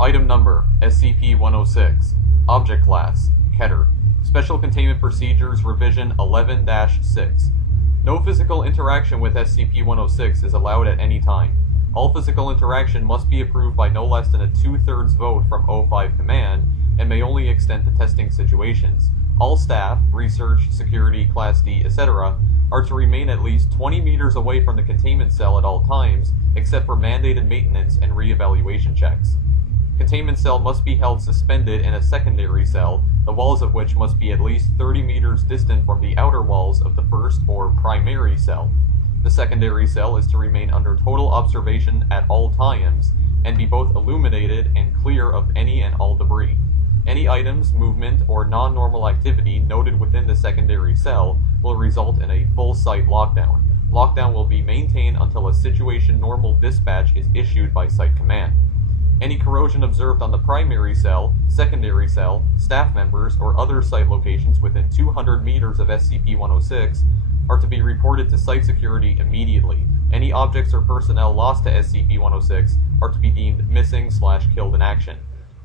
Item Number, SCP-106. Object Class, Keter. Special Containment Procedures Revision 11-6. No physical interaction with SCP-106 is allowed at any time. All physical interaction must be approved by no less than a 2/3 vote from O5 Command, and may only extend to testing situations. All staff, research, security, Class D, etc., are to remain at least 20 meters away from the containment cell at all times, except for mandated maintenance and re-evaluation checks. Containment cell must be held suspended in a secondary cell, the walls of which must be at least 30 meters distant from the outer walls of the first or primary cell. The secondary cell is to remain under total observation at all times, and be both illuminated and clear of any and all debris. Any items, movement, or non-normal activity noted within the secondary cell will result in a full site lockdown. Lockdown will be maintained until a situation normal dispatch is issued by Site Command. Any corrosion observed on the primary cell, secondary cell, staff members, or other site locations within 200 meters of SCP-106 are to be reported to site security immediately. Any objects or personnel lost to SCP-106 are to be deemed missing/killed in action.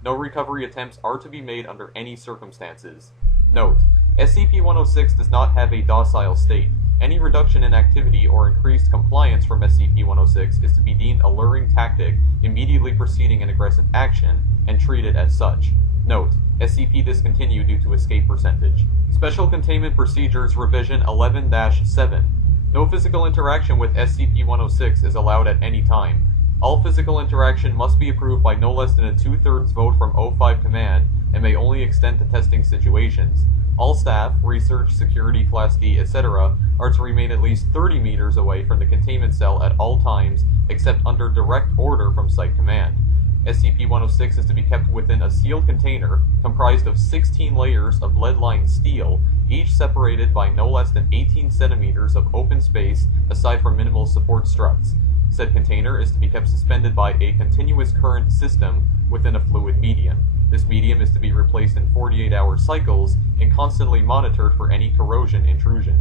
No recovery attempts are to be made under any circumstances. Note: SCP-106 does not have a docile state. Any reduction in activity or increased compliance from SCP-106 is to be deemed a luring tactic, immediately preceding an aggressive action, and treated as such. Note: SCP discontinued due to escape percentage. Special Containment Procedures Revision 11-7. No physical interaction with SCP-106 is allowed at any time. All physical interaction must be approved by no less than a 2/3 vote from O5 Command, and may only extend to testing situations. All staff, research, security, Class D, etc., are to remain at least 30 meters away from the containment cell at all times, except under direct order from Site Command. SCP-106 is to be kept within a sealed container comprised of 16 layers of lead-lined steel, each separated by no less than 18 centimeters of open space aside from minimal support struts. Said container is to be kept suspended by a continuous current system within a fluid medium. This medium is to be replaced in 48-hour cycles and constantly monitored for any corrosion intrusion.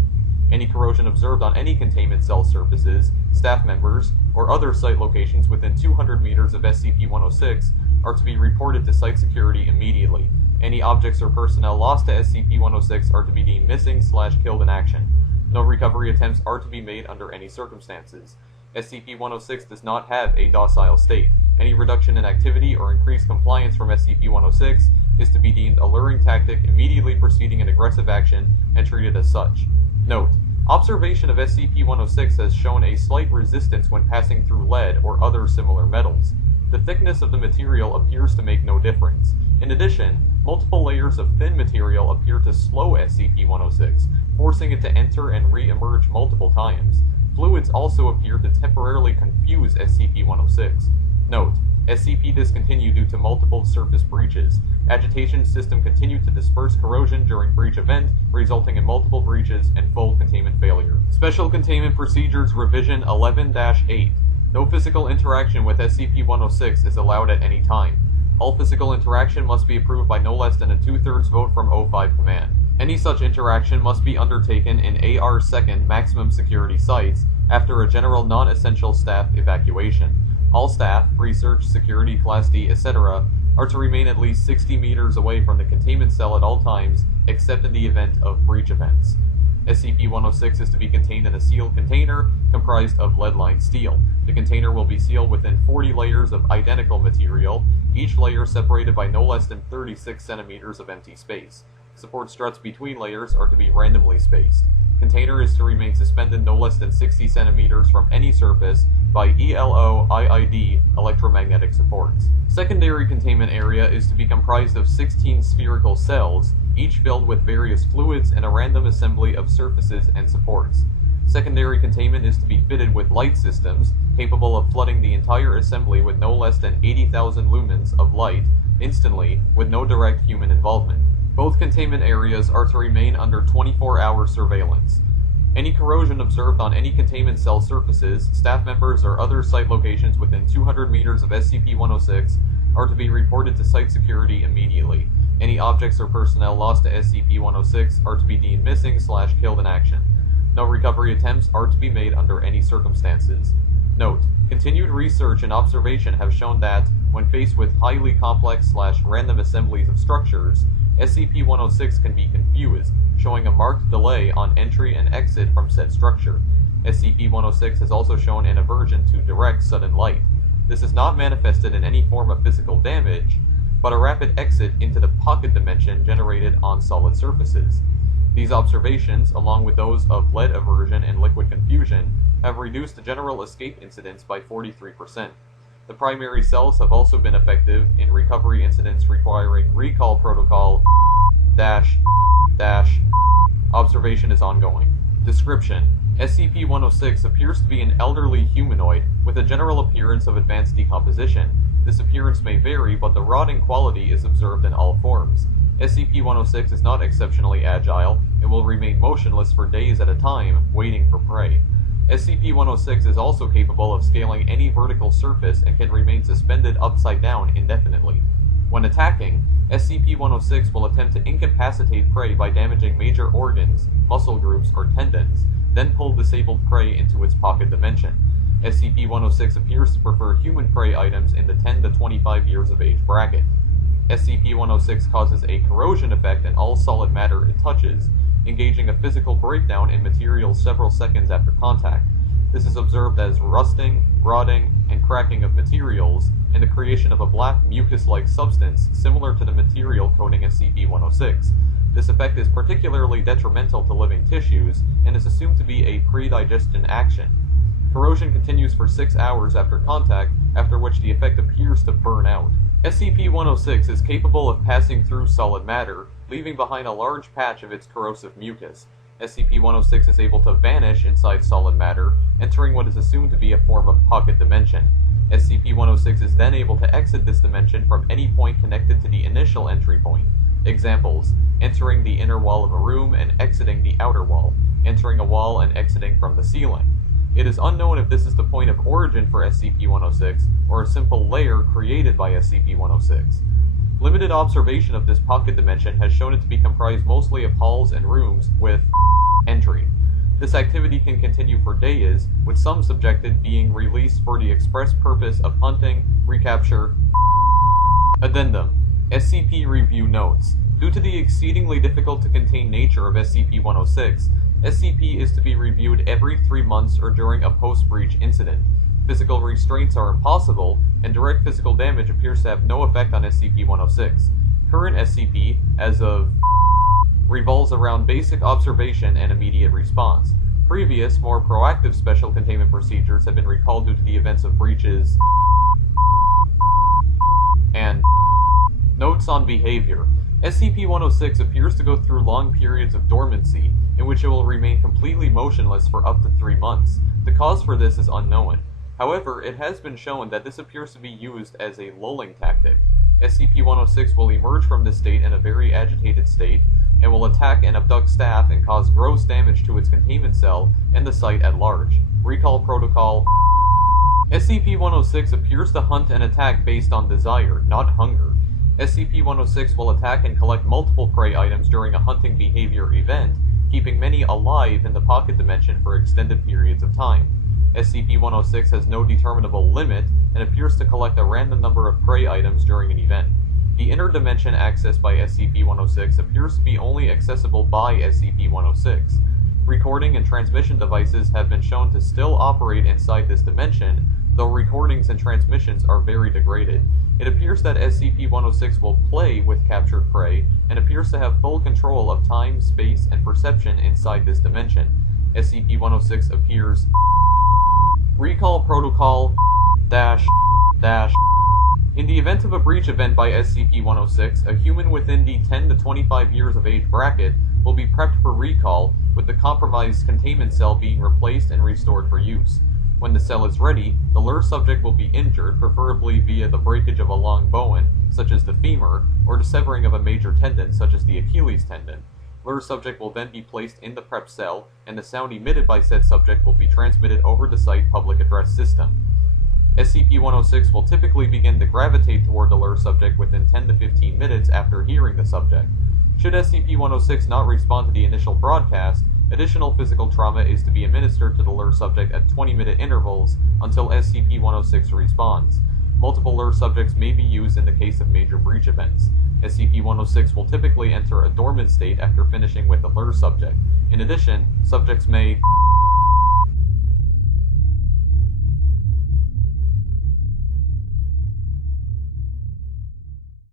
Any corrosion observed on any containment cell surfaces, staff members, or other site locations within 200 meters of SCP-106 are to be reported to site security immediately. Any objects or personnel lost to SCP-106 are to be deemed missing/killed in action. No recovery attempts are to be made under any circumstances. SCP-106 does not have a docile state. Any reduction in activity or increased compliance from SCP-106 is to be deemed a luring tactic, immediately preceding an aggressive action, and treated as such. Note: observation of SCP-106 has shown a slight resistance when passing through lead or other similar metals. The thickness of the material appears to make no difference. In addition, multiple layers of thin material appear to slow SCP-106, forcing it to enter and re-emerge multiple times. Fluids also appear to temporarily confuse SCP-106. Note: SCP discontinued due to multiple surface breaches. Agitation system continued to disperse corrosion during breach event, resulting in multiple breaches and full containment failure. Special Containment Procedures Revision 11-8. No physical interaction with SCP-106 is allowed at any time. All physical interaction must be approved by no less than a 2/3 vote from O5 Command. Any such interaction must be undertaken in AR-2 maximum security sites after a general non-essential staff evacuation. All staff, research, security, Class D, etc., are to remain at least 60 meters away from the containment cell at all times, except in the event of breach events. SCP-106 is to be contained in a sealed container comprised of lead-lined steel. The container will be sealed within 40 layers of identical material, each layer separated by no less than 36 centimeters of empty space. Support struts between layers are to be randomly spaced. Container is to remain suspended no less than 60 centimeters from any surface by ELO/IID electromagnetic supports. Secondary containment area is to be comprised of 16 spherical cells, each filled with various fluids and a random assembly of surfaces and supports. Secondary containment is to be fitted with light systems, capable of flooding the entire assembly with no less than 80,000 lumens of light, instantly, with no direct human involvement. Both containment areas are to remain under 24-hour surveillance. Any corrosion observed on any containment cell surfaces, staff members, or other site locations within 200 meters of SCP-106 are to be reported to site security immediately. Any objects or personnel lost to SCP-106 are to be deemed missing/killed in action. No recovery attempts are to be made under any circumstances. Note: continued research and observation have shown that, when faced with highly complex/random assemblies of structures, SCP-106 can be confused, showing a marked delay on entry and exit from said structure. SCP-106 has also shown an aversion to direct sudden light. This is not manifested in any form of physical damage, but a rapid exit into the pocket dimension generated on solid surfaces. These observations, along with those of lead aversion and liquid confusion, have reduced the general escape incidence by 43%. The primary cells have also been effective in recovery incidents requiring recall protocol - observation is ongoing. Description: SCP-106 appears to be an elderly humanoid with a general appearance of advanced decomposition. This appearance may vary, but the rotting quality is observed in all forms. SCP-106 is not exceptionally agile and will remain motionless for days at a time, waiting for prey. SCP-106 is also capable of scaling any vertical surface and can remain suspended upside down indefinitely. When attacking, SCP-106 will attempt to incapacitate prey by damaging major organs, muscle groups, or tendons, then pull disabled prey into its pocket dimension. SCP-106 appears to prefer human prey items in the 10 to 25 years of age bracket. SCP-106 causes a corrosion effect in all solid matter it touches, engaging a physical breakdown in materials several seconds after contact. This is observed as rusting, rotting, and cracking of materials, and the creation of a black mucus-like substance similar to the material coating SCP-106. This effect is particularly detrimental to living tissues, and is assumed to be a pre-digestion action. Corrosion continues for 6 hours after contact, after which the effect appears to burn out. SCP-106 is capable of passing through solid matter, leaving behind a large patch of its corrosive mucus. SCP-106 is able to vanish inside solid matter, entering what is assumed to be a form of pocket dimension. SCP-106 is then able to exit this dimension from any point connected to the initial entry point. Examples: entering the inner wall of a room and exiting the outer wall, entering a wall and exiting from the ceiling. It is unknown if this is the point of origin for SCP-106, or a simple layer created by SCP-106. Limited observation of this pocket dimension has shown it to be comprised mostly of halls and rooms with entry. This activity can continue for days, with some subjected being released for the express purpose of hunting, recapture. Addendum: SCP Review Notes. Due to the exceedingly difficult to contain nature of SCP-106, SCP is to be reviewed every 3 months or during a post-breach incident. Physical restraints are impossible, and direct physical damage appears to have no effect on SCP-106. Current SCP, as of revolves around basic observation and immediate response. Previous, more proactive special containment procedures have been recalled due to the events of breaches and notes on behavior. SCP-106 appears to go through long periods of dormancy, in which it will remain completely motionless for up to 3 months. The cause for this is unknown. However, it has been shown that this appears to be used as a lulling tactic. SCP-106 will emerge from this state in a very agitated state, and will attack and abduct staff and cause gross damage to its containment cell and the site at large. Recall Protocol: SCP-106 appears to hunt and attack based on desire, not hunger. SCP-106 will attack and collect multiple prey items during a hunting behavior event, keeping many alive in the pocket dimension for extended periods of time. SCP-106 has no determinable limit, and appears to collect a random number of prey items during an event. The inner dimension accessed by SCP-106 appears to be only accessible by SCP-106. Recording and transmission devices have been shown to still operate inside this dimension, though recordings and transmissions are very degraded. It appears that SCP-106 will play with captured prey, and appears to have full control of time, space, and perception inside this dimension. SCP-106 appears. Recall Protocol - In the event of a breach event by SCP-106, a human within the 10 to 25 years of age bracket will be prepped for recall, with the compromised containment cell being replaced and restored for use. When the cell is ready, the lure subject will be injured, preferably via the breakage of a long bone, such as the femur, or the severing of a major tendon, such as the Achilles tendon. Lure subject will then be placed in the prep cell, and the sound emitted by said subject will be transmitted over the site public address system. SCP-106 will typically begin to gravitate toward the lure subject within 10 to 15 minutes after hearing the subject. Should SCP-106 not respond to the initial broadcast, additional physical trauma is to be administered to the lure subject at 20-minute intervals until SCP-106 responds. Multiple lure subjects may be used in the case of major breach events. SCP-106 will typically enter a dormant state after finishing with the lure subject. In addition, subjects may